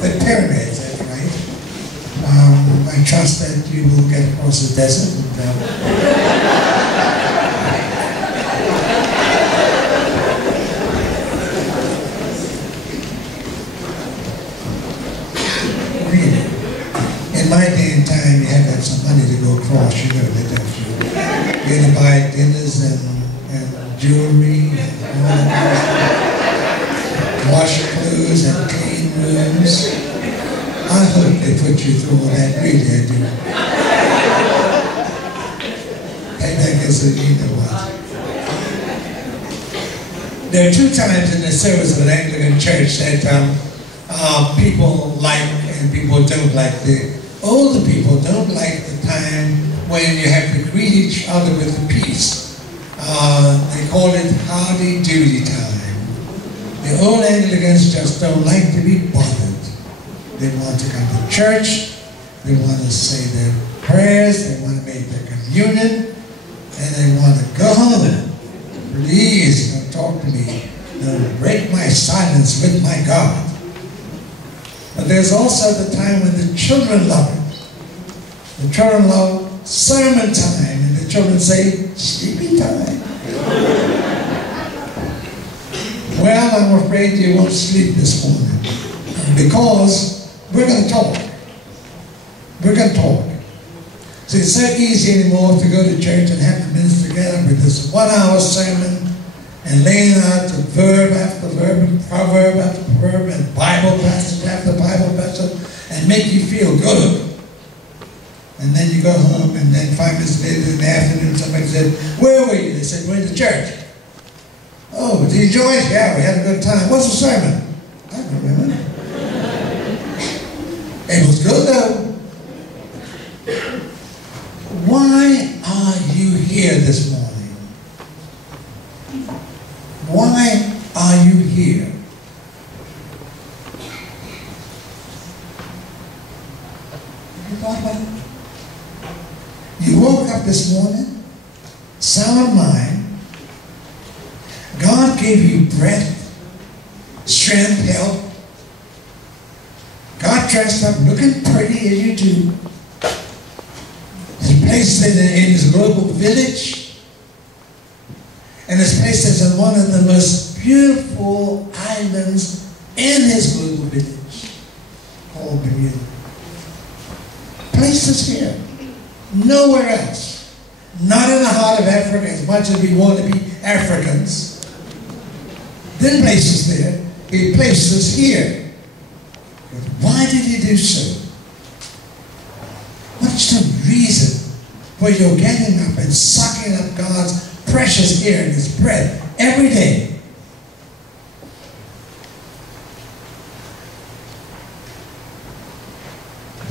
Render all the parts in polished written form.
The pyramids, that's right. I trust that you will get across the desert and really. In my day and time, you had to have some money to go across, you know that, don't you? You had to buy dinners and jewelry and all that, wash clothes and clean rooms. I hope they put you through all that, really I do. And I guess you know what. There are two times in the service of an Anglican church that people like and people don't like. The older people don't like the time when you have to greet each other with a peace. They call it howdy-doody time. The old Anglicans just don't like to be bothered. They want to come to church, they want to say their prayers, they want to make their communion, and they want to go home. Please don't talk to me. Don't break my silence with my God. But there's also the time when the children love it. The children love sermon time, and the children say, sleepy time. Well, I'm afraid you won't sleep this morning, because we're going to talk. We're going to talk. So it's so easy anymore to go to church and have the minister get up with this 1 hour sermon and laying out the verb after verb and proverb after proverb and Bible passage after Bible passage and make you feel good. And then you go home and then 5 minutes later in the afternoon somebody said, where were you? They said, we're in the church. Oh, did you enjoy it? Yeah, we had a good time. What's the sermon? I don't remember. It was good though. Why are you here this morning? Why are you here? Have you thought about it? You woke up this morning, sound mind. God gave you breath, strength, health. God dressed up looking pretty as you do. He's placed in his global village. And his placed us in one of the most beautiful islands in his global village, called Bermuda. Placed us here. Nowhere else. Not in the heart of Africa, as much as we want to be Africans. Didn't place us there. He placed us here. Why did he do so? What's the reason for your getting up and sucking up God's precious air and his breath every day?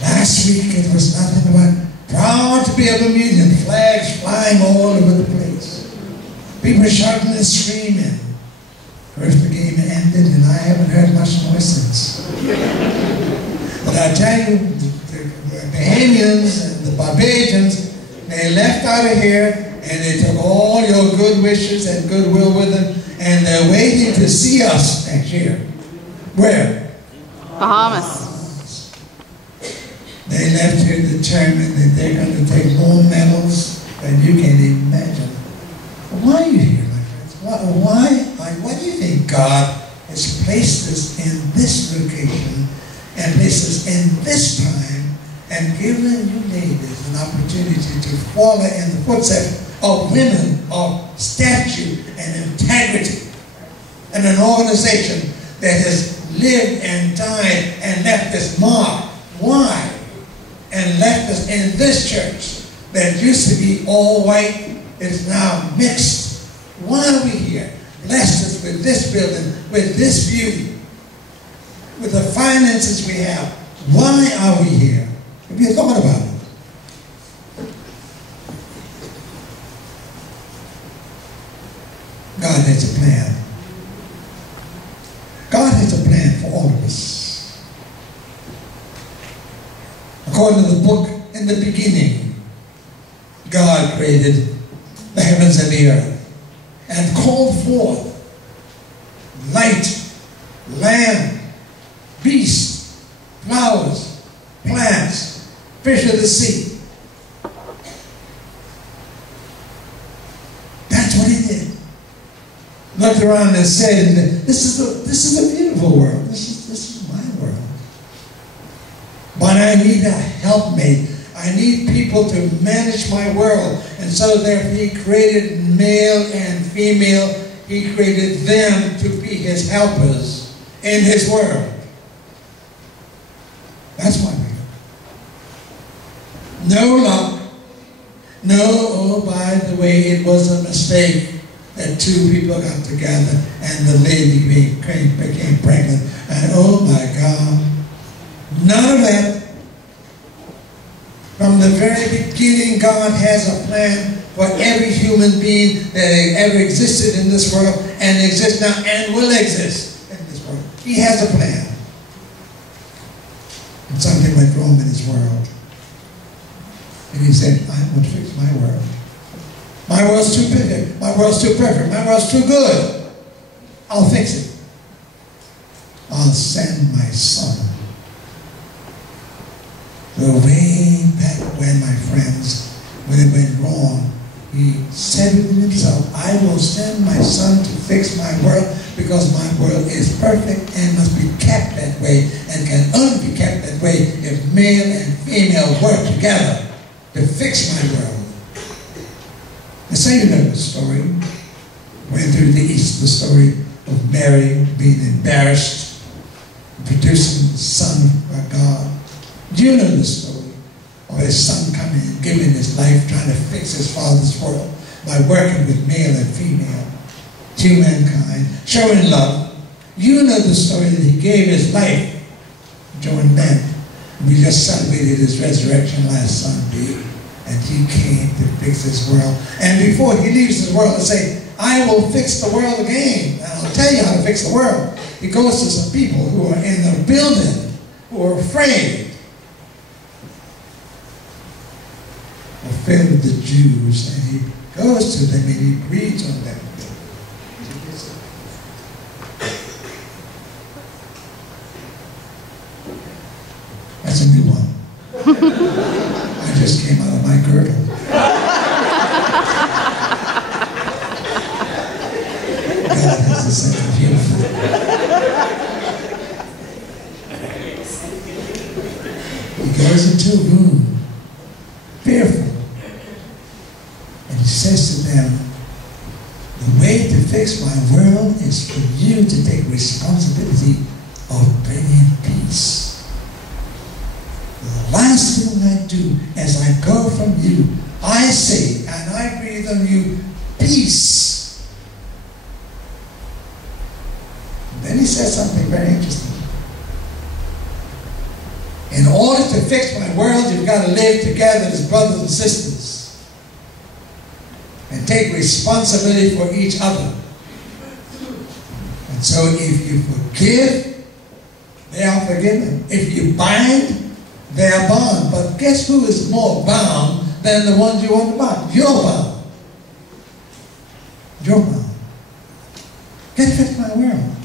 Last week it was nothing but proud to be a Bermudian, flags flying all over the place. People shouting and screaming. First the game ended and I haven't heard much noise since. But I tell you, the Bahamians and the Barbadians, they left out of here and they took all your good wishes and goodwill with them, and they're waiting to see us next year. Where? Bahamas. They left here determined that they're going to take more medals than you can imagine. Why are you here, my friends? Why do you think God has placed us in this location and placed us in this time and given you ladies an opportunity to follow in the footsteps of women of stature and integrity, and an organization that has lived and died and left this mark? Why? And left us in this church that used to be all white, is now mixed. Why are we here? Blessed us with this building, with this beauty, with the finances we have. Why are we here? Have you thought about it? God has a plan. God has a plan for all of us. According to the book, in the beginning, God created the heavens and the earth and called forth light, land, beast, flowers, plants, fish of the sea. That's what he did. Looked around and said, this is a beautiful world. This is my world. But I need a helpmate. I need people to manage my world. And so therefore he created male and female. He created them to be his helpers in his world. That's why we go. No luck. No, oh, by the way, it was a mistake that two people got together and the lady became pregnant. And oh my God, none of that. From the very beginning, God has a plan for every human being that ever existed in this world and exists now and will exist in this world. He has a plan. And something went wrong in his world. And he said, I'm going to fix my world. My world's too perfect. My world's too perfect. My world's too good. I'll fix it. I'll send my son. So way back when, my friends, when it went wrong, he said within himself, I will send my son to fix my world because my world is perfect and must be kept that way and can only be kept that way if male and female work together to fix my world. And so you know the story. Went through the East, the story of Mary being embarrassed, producing the Son of God. Do you know the story of his son coming and giving his life, trying to fix his father's world by working with male and female to mankind, showing love? You know the story that he gave his life during Lent. We just celebrated his resurrection last Sunday, and he came to fix his world. And before he leaves his world, he'll say, I will fix the world again. And I'll tell you how to fix the world. He goes to some people who are in the building, who are afraid. Filled with the Jews, and he goes to them and he reads on them. That's a new one. I just came out of my girdle. God has a sense of humor. He goes into a room, fearful. He says to them, the way to fix my world is for you to take responsibility of bringing peace. The last thing I do as I go from you, I say, and I breathe on you, peace. And then he says something very interesting. In order to fix my world, you've got to live together as brothers and sisters. And take responsibility for each other. And so if you forgive, they are forgiven. If you bind, they are bound. But guess who is more bound than the ones you want to bind? You're bound. You're bound. Get fixed my world.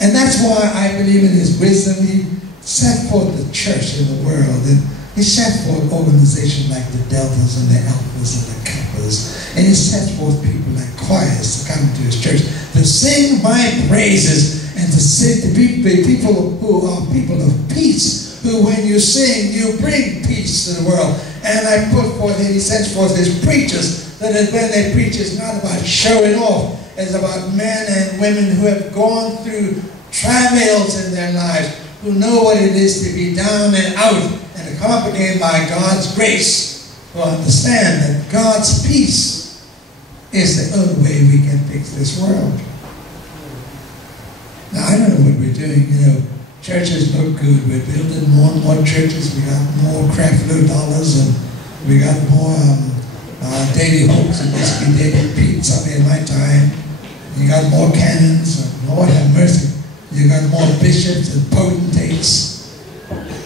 And that's why I believe in his wisdom. He set forth the church in the world. And he set forth organizations like the Deltas and the Alphas and the Kappas. And he set forth people like choirs to come to his church to sing my praises and to sing to be people who are people of peace, who when you sing, you bring peace to the world. And I put forth, and he sets forth his preachers, that when they preach, it's not about showing off. It's about men and women who have gone through travails in their lives, who know what it is to be down and out, and to come up again by God's grace, who understand that God's peace is the only way we can fix this world. Now, I don't know what we're doing. You know, churches look good. We're building more and more churches. We got more Creflo dollars, and we got more Daily Hopes and Whiskey Daily Pete's up in my time. You got more canons, and Lord have mercy. You got more bishops and potentates,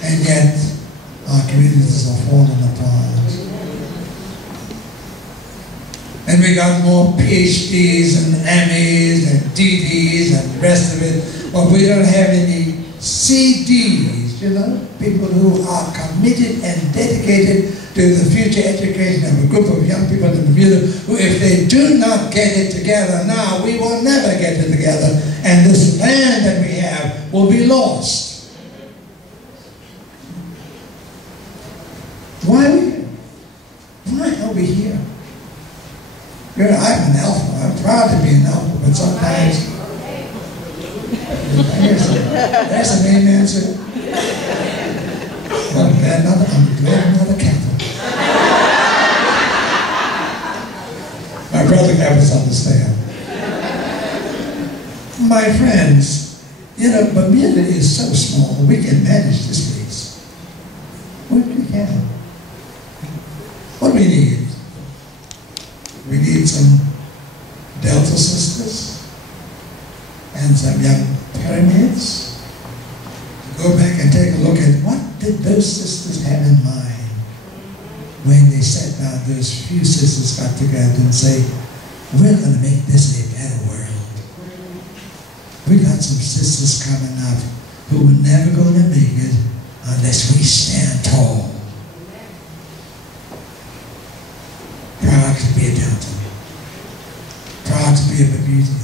and yet our communities are falling apart. And we got more PhDs and MAs and DDs and the rest of it, but we don't have any CDs. peace, you know, people who are committed and dedicated to the future education of a group of young people in Bermuda who, if they do not get it together now, we will never get it together, and this land that we have will be lost. Why are we here? Why are we here? You know, I'm an alpha. I'm proud to be an alpha, but sometimes there's an amen, sir. I'm glad not a Catholic. My brother Catholics understand. My friends, you know, Bermuda is so small, we can manage this place. We can. What do we need? We need some Delta sisters and some young pyramids to go back and take a look at what did those sisters have in mind when they sat down. Those few sisters got together and say, we're going to make this a better world. We got some sisters coming up who are never going to make it unless we stand tall. Proud to be a Delta. Proud to be a Bermudian.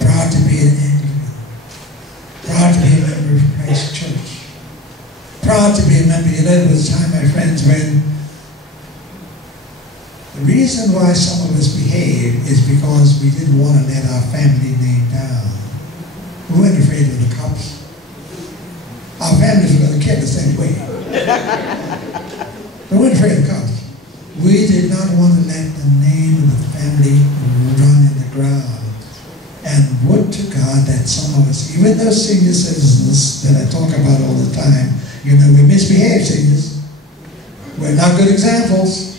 Proud to be an Anglican. Proud to be a member of Christ Church. Proud to be a member. You know, there was a time, my friends, when the reason why some of us behaved is because we didn't want to let our family name down. We weren't afraid of the cops. Our families were going to kill us anyway. We weren't afraid of the cops. We did not want to let the name of the family run in the ground. And would to God that some of us, even those senior citizens that I talk about all the time, you know, we misbehave, seniors. We're not good examples.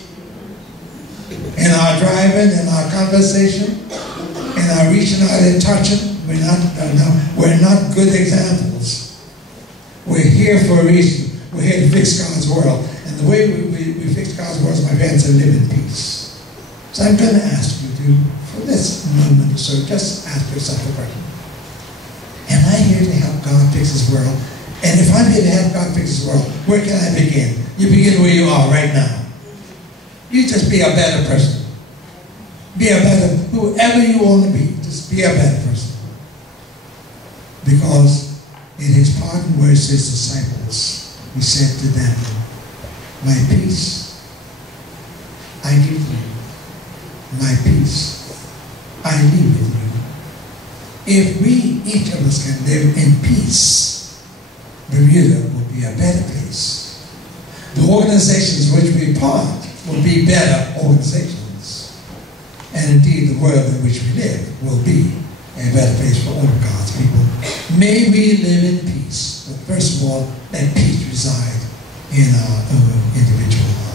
In our driving, in our conversation, in our reaching out and touching, we're not good examples. We're here for a reason. We're here to fix God's world. And the way we fix God's world, my friends, to live in peace. So I'm going to ask you to, for this moment or so, just ask yourself a question. Am I here to help God fix His world? And if I'm here to help God fix His world, where can I begin? You begin where you are right now. You just be a better person. Be a better, whoever you want to be, just be a better person. Because in His pardon words to His disciples, He said to them, my peace I give you. My peace I leave with you. If we, each of us, can live in peace, Bermuda will be a better place. The organizations which we part will be better organizations. And indeed, the world in which we live will be a better place for all of God's people. May we live in peace. But first of all, let peace reside in our own individual lives.